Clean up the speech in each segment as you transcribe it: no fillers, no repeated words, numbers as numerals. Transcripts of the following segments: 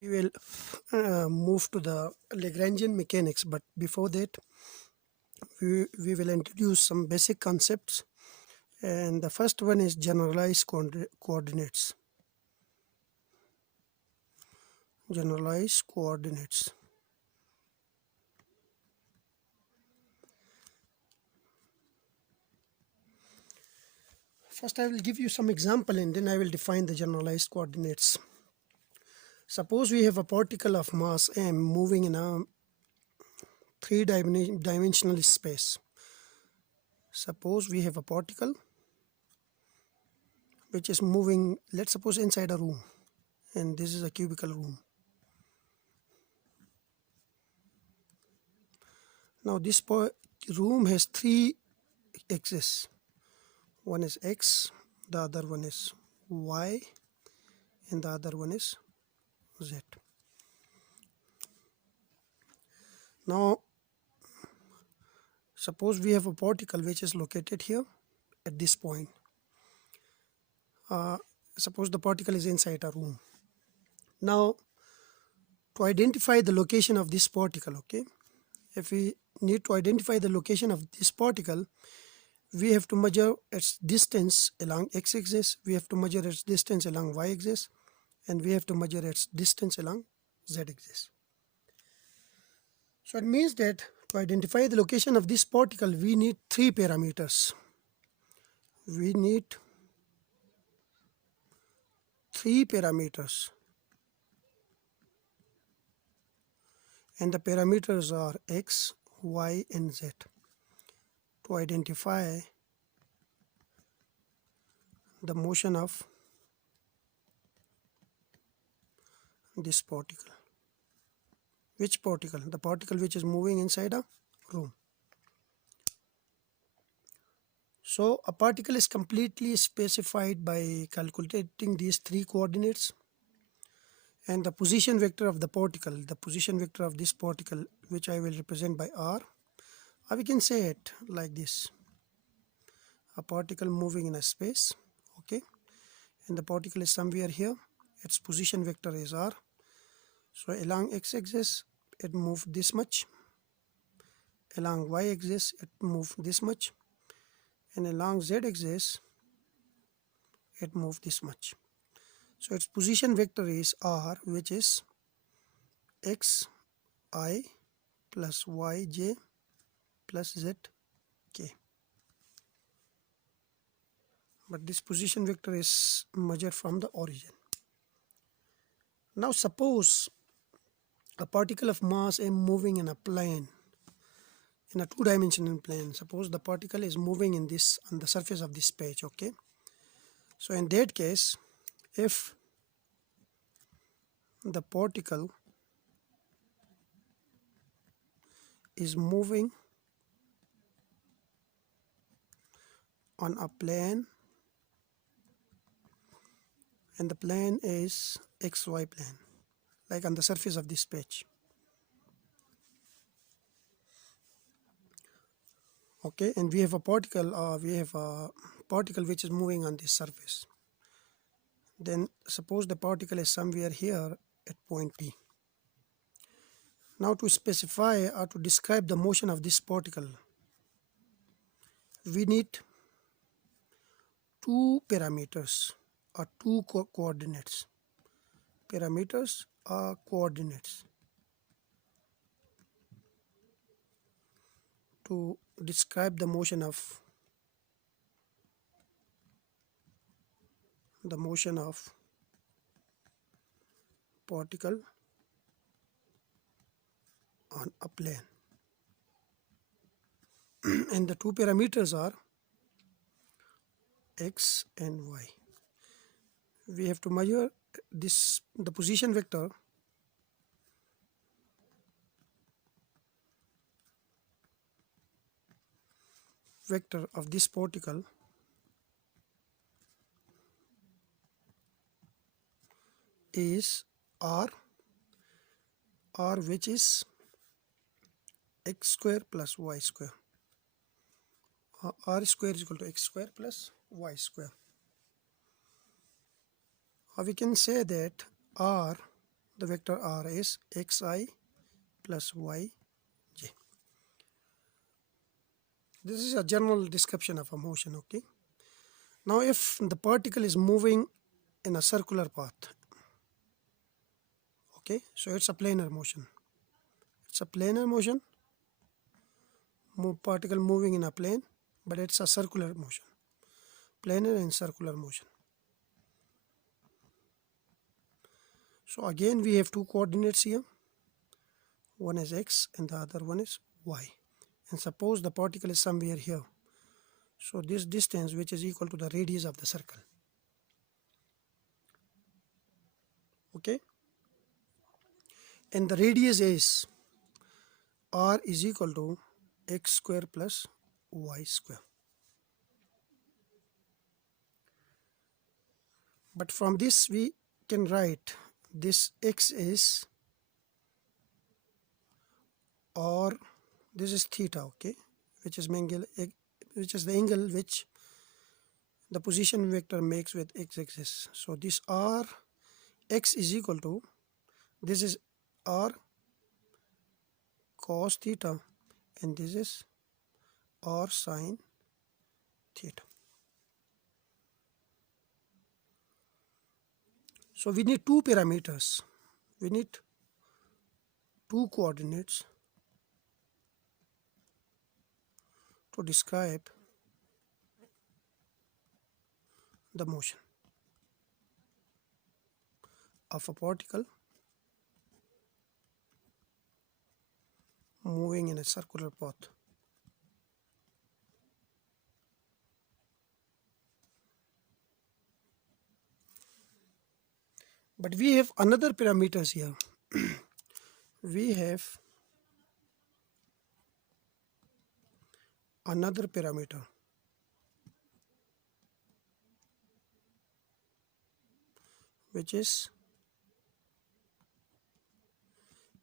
We will move to the Lagrangian mechanics, but before that, we will introduce some basic concepts. And the first one is generalized coordinates. Generalized coordinates. First, I will give you some example and then I will define the generalized coordinates. Suppose we have a particle of mass m moving in a three-dimensional space. Suppose we have a particle which is moving, let's suppose, inside a room, and this is a cubicle room. Now this room has three axes. One is x, the other one is y, and the other one is z. Now suppose we have a particle which is located here at this point. Suppose the particle is inside a room. Now to identify the location of this particle, okay, if we need to identify the location of this particle, we have to measure its distance along x-axis, we have to measure its distance along y-axis, and we have to measure its distance along z-axis. So it means that to identify the location of this particle, we need three parameters. We need three parameters, and the parameters are x, y, and z, to identify the motion of this particle. Which particle? The particle which is moving inside a room. So a particle is completely specified by calculating these three coordinates, and the position vector of the particle, the position vector of this particle, which I will represent by r, or we can say it like this: a particle moving in a space, okay, and the particle is somewhere here, its position vector is r. So along x-axis it moved this much, along y-axis it moved this much, and along z-axis it moved this much. So its position vector is r, which is x I plus y j plus z k. But this position vector is measured from the origin. Now suppose a particle of mass m moving in a plane, in a two-dimensional plane. Suppose the particle is moving in this, on the surface of this page, okay. So in that case, if the particle is moving on a plane, and the plane is xy plane, like on the surface of this page, okay, and we have a particle which is moving on this surface. Then suppose the particle is somewhere here at point P. Now to specify or to describe the motion of this particle, we need two parameters or two coordinates. Parameters are coordinates to describe the motion of particle on a plane. And the two parameters are x and y. We have to measure this, the position vector of this particle is r, which is x square plus y square. R square is equal to x square plus y square. Or we can say that r, the vector r is xi plus yj. This is a general description of a motion. Okay. Now if the particle is moving in a circular path, okay, so it's a planar motion. It's a planar motion, particle moving in a plane, but it's a circular motion. Planar and circular motion. So again we have two coordinates here. One is x and the other one is y. And suppose the particle is somewhere here. So this distance, which is equal to the radius of the circle. Okay. And the radius is r is equal to x square plus y square. But from this we can write this x is, or this is theta, okay, which is the angle which the position vector makes with x-axis. So this r x is equal to, this is r cos theta and this is r sin theta. So we need two parameters. We need two coordinates to describe the motion of a particle moving in a circular path. But we have another parameters here. We have another parameter which is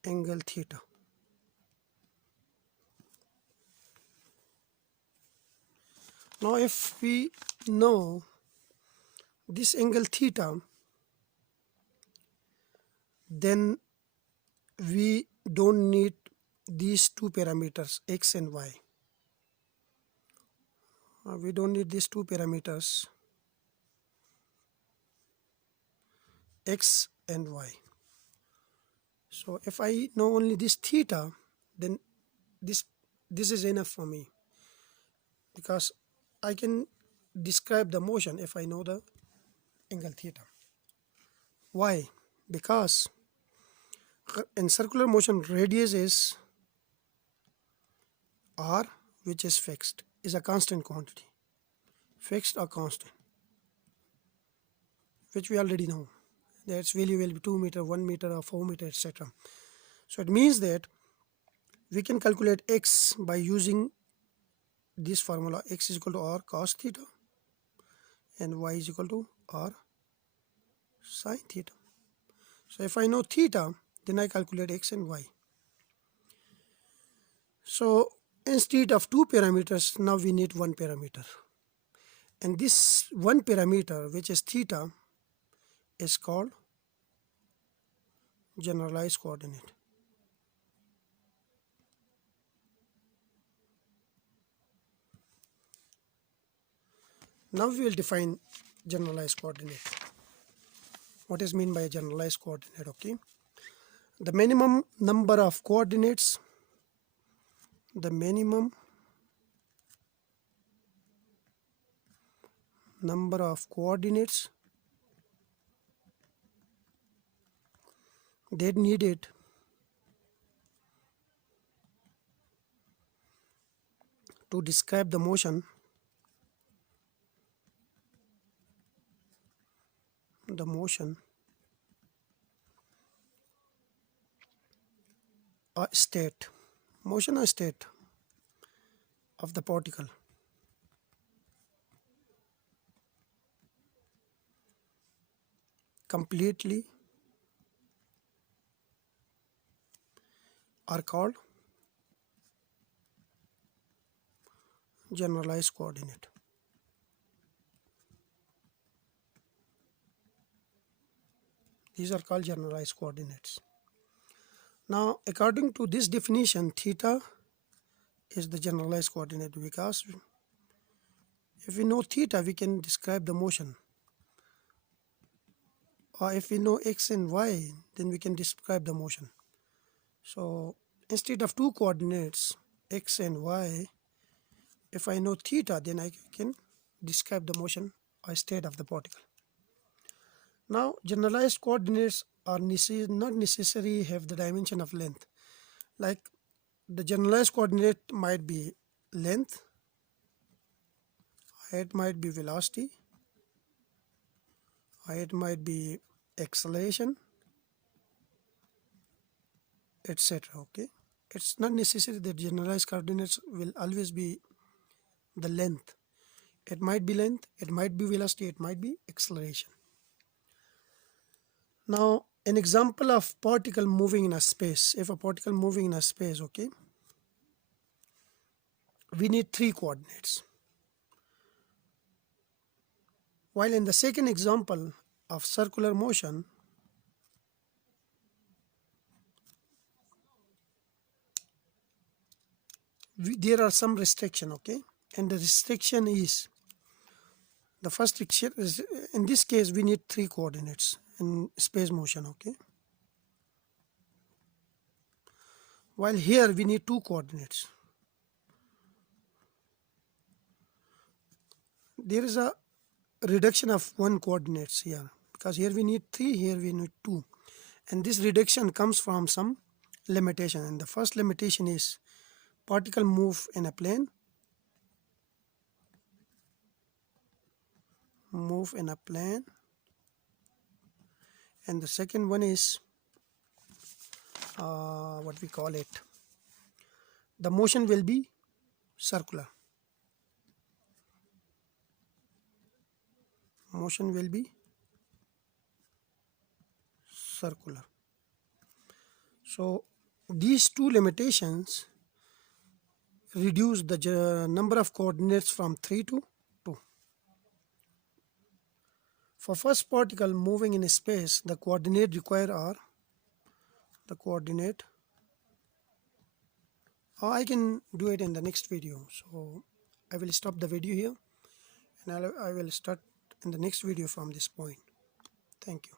angle theta. Now if we know this angle theta, then we don't need these two parameters x and y. We don't need these two parameters x and y. So if I know only this theta, then this is enough for me, because I can describe the motion if I know the angle theta. Why? Because in circular motion radius is r, which is fixed, is a constant quantity, fixed or constant, which we already know that its value will be 2 meter, 1 meter or 4 meter, etc. So it means that we can calculate x by using this formula. X is equal to r cos theta and y is equal to r sin theta. So if I know theta, then I calculate x and y. So instead of two parameters, now we need one parameter. And this one parameter, which is theta, is called generalized coordinate. Now we will define generalized coordinate. What is meant by a generalized coordinate? Okay, the minimum number of coordinates, the minimum number of coordinates that needed to describe the motion or state, motion or state of the particle completely are called generalized coordinate. These are called generalized coordinates. Now, according to this definition, theta is the generalized coordinate, because if we know theta, we can describe the motion. Or if we know x and y, then we can describe the motion. So instead of two coordinates, x and y, if I know theta, then I can describe the motion or state of the particle. Now, generalized coordinates are not necessarily have the dimension of length. Like the generalized coordinate might be length, it might be velocity, it might be acceleration, etc. Okay, it's not necessary that generalized coordinates will always be the length. It might be length, it might be velocity, it might be acceleration. Now, an example of particle moving in a space. If a particle moving in a space, okay, we need three coordinates. While in the second example of circular motion, there are some restriction, okay, and the restriction is, the first restriction is, in this case we need three coordinates in space motion, okay, while here we need two coordinates. There is a reduction of one coordinates here, because here we need three, here we need two, and this reduction comes from some limitation. And the first limitation is particle move in a plane, and the second one is what we call it, the motion will be circular. Motion will be circular. So these two limitations reduce the number of coordinates from 3 to 2. For first particle moving in space, the coordinate required are the coordinate. I can do it in the next video. So I will stop the video here, and I will start in the next video from this point. Thank you.